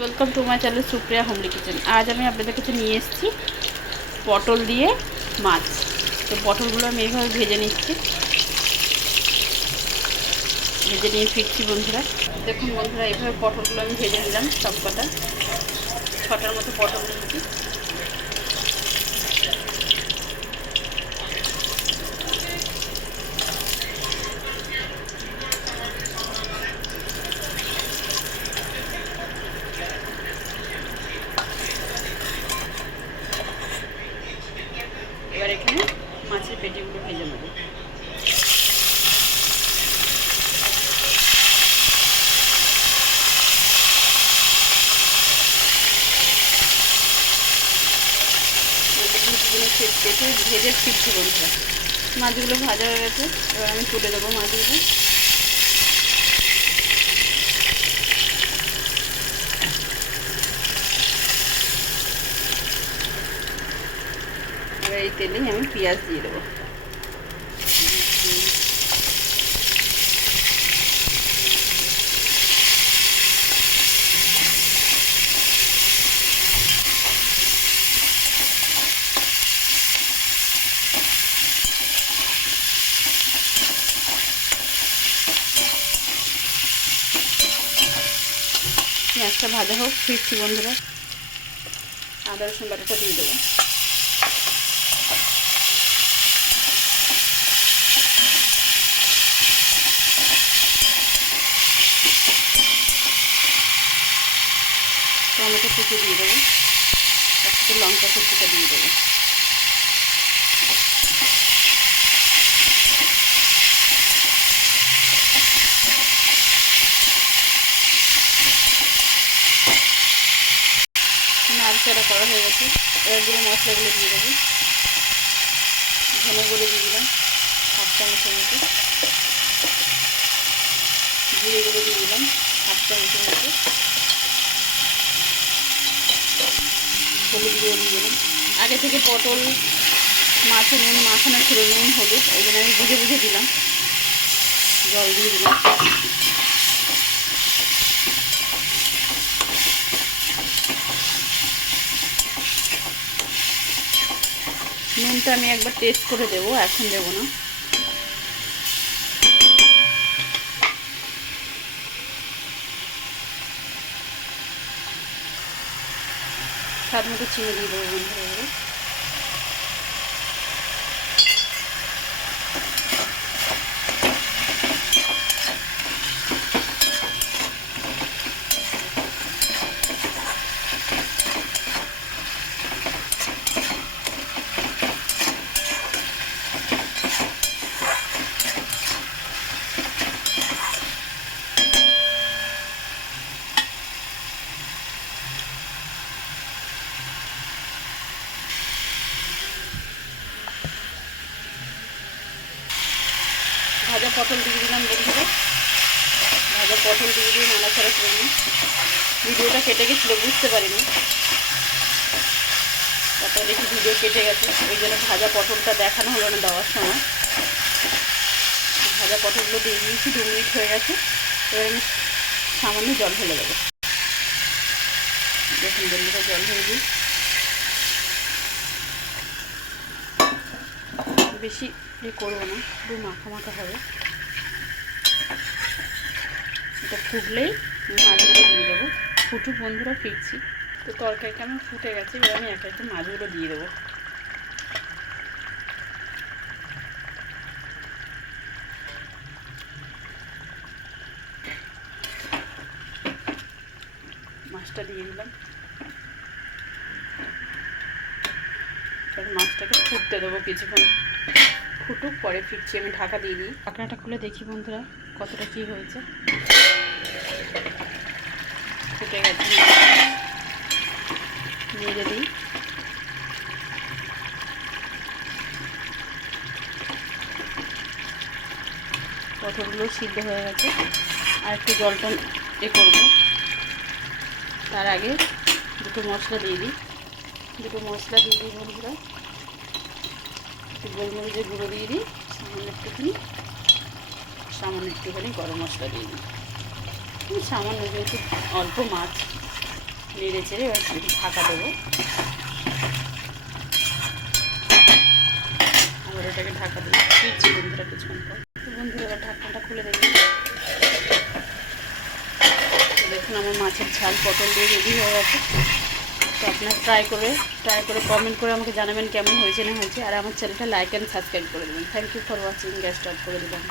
Welcome to my channel Supriya homely kitchen. আজ আমি আপনাদের কাছে নিয়ে এসেছি পটল দিয়ে মাছ। তো পটলগুলো আমি এইভাবে ভেজে নিচ্ছি, ভেজে নিয়ে ফিরছি বন্ধুরা। দেখুন বন্ধুরা, এইভাবে পটলগুলো আমি ভেজে নিলাম। সব কটা 6টার মতো পটল নিয়েছি। এবার এখানে মাছের পেটিগুলো ভেজে নেব। পেটে ভেজে ফিরছি বন্ধুরা। মাছগুলো ভাজা হয়ে গেছে, এবার আমি তুলে দেবো মাছগুলো। এবার এই তেলেই আমি পেঁয়াজ দিয়ে দেবো। পেঁয়াজটা ভাজা হোক, ফিরছি বন্ধুরা। আদা রসুন বাটাটা দিয়ে দেবো। টমেটো কুচি দিয়ে দেবো, একটু লঙ্কা কুচিটা দিয়ে দেবো। নাড়াচাড়া করা হয়ে গেছে, এবার গুঁড়ো মশলাগুলো দিয়ে দেবো। ধনে গুঁড়ো দিয়ে দিলাম 1/2 চামচের মতো, জিরে গুঁড়ো দিয়ে দিলাম 1/2 চামচের মতো, হলুদ গুঁড়ো দিয়ে দিলাম। আগে থেকে পটল মাছে নুন মাখানো ছিল, নুন হলুদ, ওই জন্য আমি বুঝে বুঝে দিলাম। জল দিয়ে দিলাম। নুনটা আমি একবার টেস্ট করে দেবো, এখন দেবো না। স্বাদ মতো চিনি দিয়ে দেবো বন্ধুরা। ভাজা পটল দিয়ে দিলাম বন্ধুরা। ভাজা পটল দিয়ে নাড়াচাড়া করে নিই। ভিডিওটা কেটে গেছিলো, বুঝতে পারিনি, তারপরে দেখি ভিডিও কেটে গেছে, ওই জন্য ভাজা পটলটা দেখানো হলো না দেওয়ার সময়। ভাজা পটলগুলো দিয়ে দিয়েছি, 2 মিনিট হয়ে গেছে। এবার আমি সামান্য জল ঢেলে দেবো। দেখুন বন্ধুরা, জল ঢেলে দিই। বেশি করবো না, পুরো মাখা মাখা হবে। এটা ফুটলেই মাছগুলো দিয়ে দেবো। ফুটুক বন্ধুরা, ফিরছি। তো তরকারিটা আমার ফুটে গেছে, এবার আমি একে একে মাছগুলো দিয়ে দেবো। মাছটা দিয়ে দিলাম। মাছটাকে ফুটতে দেবো কিছুক্ষণ, ফুটুক, পরে ফিরছি। আমি ঢাকা দিয়ে দিই। ঢাকনাটা খুলে দেখি বন্ধুরা কতটা কি হয়েছে। ফুটে গেছে, নেড়ে দিই। পটলগুলো সিদ্ধ হয়ে গেছে, আর একটু জলটা করবো। তার আগে দুটো মশলা দিয়ে দিই। বন্ধুরা, একটু গোলমরিচের গুঁড়ো দিয়ে দিই, সামান্য একটুখানি গরম মশলা দিয়ে দিই। সামান্য, যেহেতু অল্প মাছ, নেড়ে চেড়ে এবার একটু ঢাকা দেবো। আবার এটাকে ঢাকা দেবো, ফিরছি বন্ধুরা কিছুক্ষণ পর। বন্ধুরা এবার ঢাকনাটা খুলে দেখি, দেখুন আমার মাছের ঝাল পটল দিয়ে রেডি হয়ে গেছে। তো আপনারা ট্রাই করে কমেন্ট করে আমাকে জানাবেন কেমন হয়েছে না হয়েছে। আর আমার চ্যানেলটা লাইক অ্যান্ড সাবস্ক্রাইব করে দেবেন। Thank you for watching. Gas start করে দিলাম।